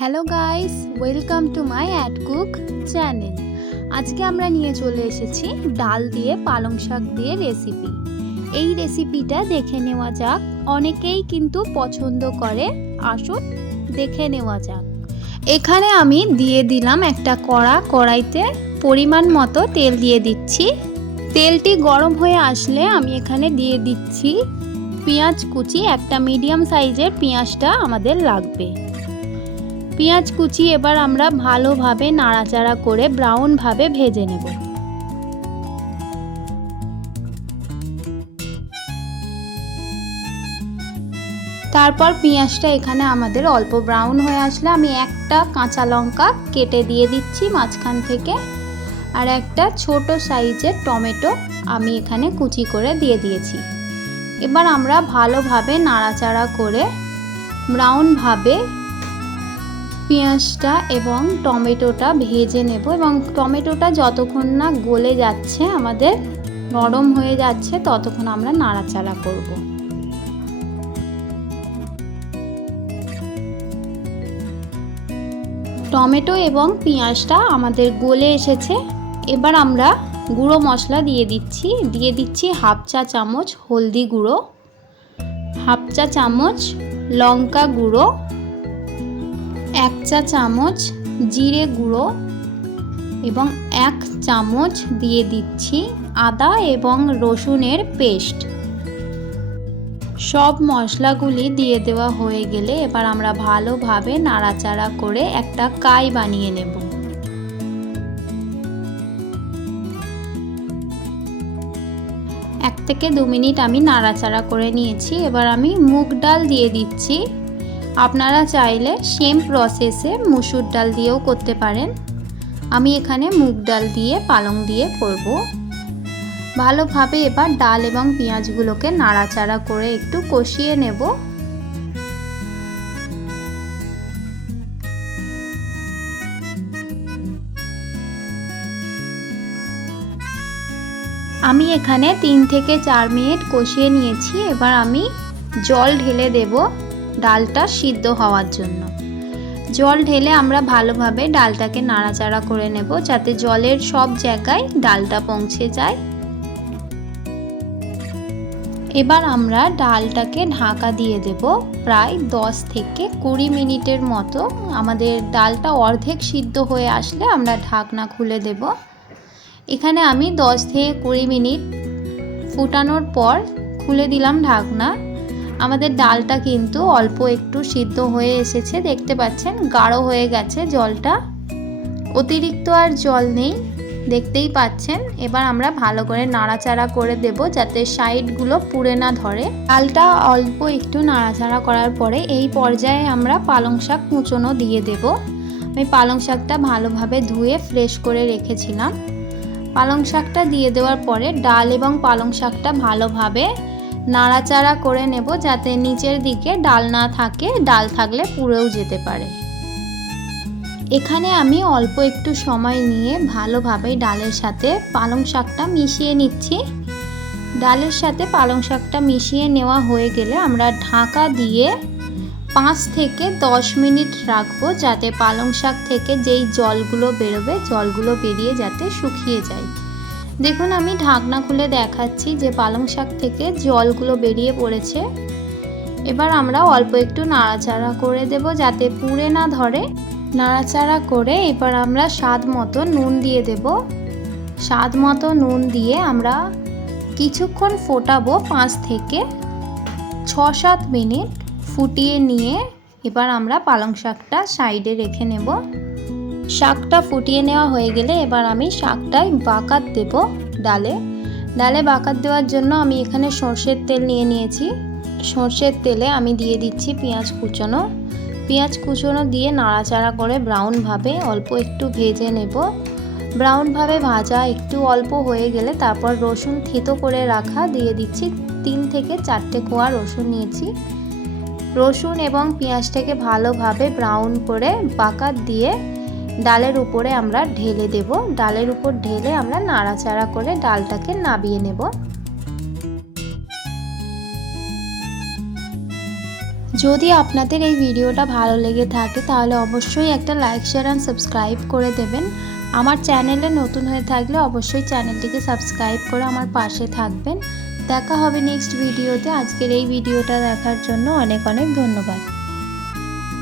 Hello guys, welcome to my add cook channel. আজকে আমরা নিয়ে চলে এসেছি ডাল দিয়ে পালং শাক দিয়ে রেসিপি। এই রেসিপিটা দেখে নেওয়া যাক। অনেকেই কিন্তু পছন্দ করে, আসুন দেখে নেওয়া যাক। এখানে আমি দিয়ে দিলাম একটা কড়াইতে পরিমাণ মতো তেল দিয়ে দিচ্ছি। তেলটি গরম হয়ে আসলে আমি এখানে দিয়ে দিচ্ছি পেঁয়াজ কুচি। একটা মিডিয়াম সাইজের পেঁয়াজটা আমাদের লাগবে। পেঁয়াজ কুচি এবার আমরা ভালোভাবে নাড়াচাড়া করে ব্রাউন ভাবে ভেজে নেব। তারপর পেঁয়াজটা এখানে আমাদের অল্প ব্রাউন হয়ে আসলে আমি একটা কাঁচা লঙ্কা কেটে দিয়ে দিচ্ছি মাঝখান থেকে, আর একটা ছোট সাইজের টমেটো আমি এখানে কুচি করে দিয়ে দিয়েছি। এবার আমরা ভালোভাবে নাড়াচাড়া করে ব্রাউন ভাবে পেঁয়াজটা এবং টমেটোটা ভেজে নেব, এবং টমেটোটা যতক্ষণ না গলে যাচ্ছে, আমাদের নরম হয়ে যাচ্ছে, ততক্ষণ আমরা নাড়াচাড়া করব। টমেটো এবং পেঁয়াজটা আমাদের গলে এসেছে। এবার আমরা গুঁড়ো মশলা দিয়ে দিচ্ছি হাফ চা চামচ হলদি গুঁড়ো, হাফ চা চামচ লঙ্কা গুঁড়ো, 1 চা চামচ জিরে গুঁড়ো এবং 1 চামচ দিয়ে দিচ্ছি আদা এবং রসুনের পেস্ট। সব মশলাগুলি দিয়ে দেওয়া হয়ে গেলে এবার আমরা ভালোভাবে নাড়াচাড়া করে একটা কাই বানিয়ে নেব। এক থেকে 2 মিনিট আমি নাড়াচাড়া করে নিয়েছি। এবার আমি মুগ ডাল দিয়ে দিচ্ছি। আপনারা চাইলে সেম প্রসেসে মুসুর ডাল দিয়েও করতে পারেন। আমি এখানে মুগ ডাল দিয়ে পালং দিয়ে করব। ভালোভাবে এবার ডাল এবং পেঁয়াজগুলোকে নাড়াচাড়া করে একটু কষিয়ে নেব। আমি এখানে 3 থেকে 4 মিনিট কষিয়ে নিয়েছি। এবার আমি জল ঢেলে দেব ডালটা সিদ্ধ হওয়ার জন্য। জল ঢেলে আমরা ভালোভাবে ডালটাকে নাড়াচাড়া করে নেব, যাতে জলের সব জায়গায় ডালটা পৌঁছে যায়। এবার আমরা ডালটাকে ঢাকা দিয়ে দেব প্রায় 10 থেকে 20 মিনিটের মতো। আমাদের ডালটা অর্ধেক সিদ্ধ হয়ে আসলে আমরা ঢাকনা খুলে দেব। এখানে আমি 10 থেকে 20 মিনিট ফুটানোর পর খুলে দিলাম ঢাকনা। আমাদের ডালটা কিন্তু অল্প একটু সিদ্ধ হয়ে এসেছে, দেখতে পাচ্ছেন গাঢ় হয়ে গেছে জলটা, অতিরিক্ত আর জল নেই, দেখতেই পাচ্ছেন। এবার আমরা ভালো করে নাড়াচাড়া করে দেব যাতে সাইডগুলো পুড়ে না ধরে। ডালটা অল্প একটু নাড়াচাড়া করার পরে এই পর্যায়ে আমরা পালং শাক কুচনো দিয়ে দেব। আমি পালং শাকটা ভালোভাবে ধুয়ে ফ্রেশ করে রেখেছিলাম। পালং শাকটা দিয়ে দেওয়ার পরে ডাল এবং পালং শাকটা ভালোভাবে নাড়াচাড়া করে নেব, যাতে নিচের দিকে ডাল না থাকে, ডাল থাকলে পুড়েও যেতে পারে। এখানে আমি অল্প একটু সময় নিয়ে ভালোভাবে ডালের সাথে পালং শাকটা মিশিয়ে নিচ্ছি। ডালের সাথে পালং শাকটা মিশিয়ে নেওয়া হয়ে গেলে আমরা ঢাকা দিয়ে 5 থেকে 10 মিনিট রাখবো, যাতে পালং শাক থেকে যেই জলগুলো বেরোবে, জলগুলো বেরিয়ে যাতে শুকিয়ে যায়। দেখুন আমি ঢাকনা খুলে দেখাচ্ছি যে পালং শাক থেকে জলগুলো বেরিয়ে পড়েছে। এবার আমরা অল্প একটু নাড়াচাড়া করে দেব যাতে পুড়ে না ধরে। নাড়াচাড়া করে এবার আমরা স্বাদ মতো নুন দিয়ে দেব। স্বাদ মতো নুন দিয়ে আমরা কিছুক্ষণ ফোটাবো, 5 থেকে 6-7 মিনিট ফুটিয়ে নিয়ে এবার আমরা পালং শাকটা সাইডে রেখে নেব। শাকটা ফুটিয়ে নেওয়া হয়ে গেলে এবার আমি শাকটায় বাকাত দেব। ডালে বাকাত দেওয়ার জন্য আমি এখানে সর্ষের তেল নিয়ে নিয়েছি। সর্ষের তেলে আমি দিয়ে দিচ্ছি পেঁয়াজ কুচনো দিয়ে নাড়াচাড়া করে ব্রাউনভাবে অল্প একটু ভেজে নেব। ব্রাউনভাবে ভাজা একটু অল্প হয়ে গেলে তারপর রসুন থেতো করে রাখা দিয়ে দিচ্ছি। 3 থেকে 4টে কোয়া রসুন নিয়েছি। রসুন এবং পেঁয়াজটাকে ভালোভাবে ব্রাউন করে বাকাত দিয়ে ডালের উপরে আমরা ঢেলে দেব। ডালের উপর ঢেলে আমরা নাড়াচাড়া করে ডালটাকে নাবিয়ে নেব। যদি আপনাদের এই ভিডিওটা ভালো লেগে থাকে তাহলে অবশ্যই একটা লাইক শেয়ার অ্যান্ড সাবস্ক্রাইব করে দেবেন। আমার চ্যানেলে নতুন হয়ে থাকলে অবশ্যই চ্যানেলটিকে সাবস্ক্রাইব করে আমার পাশে থাকবেন। দেখা হবে নেক্সট ভিডিওতে। আজকের এই ভিডিওটা দেখার জন্য অনেক অনেক ধন্যবাদ।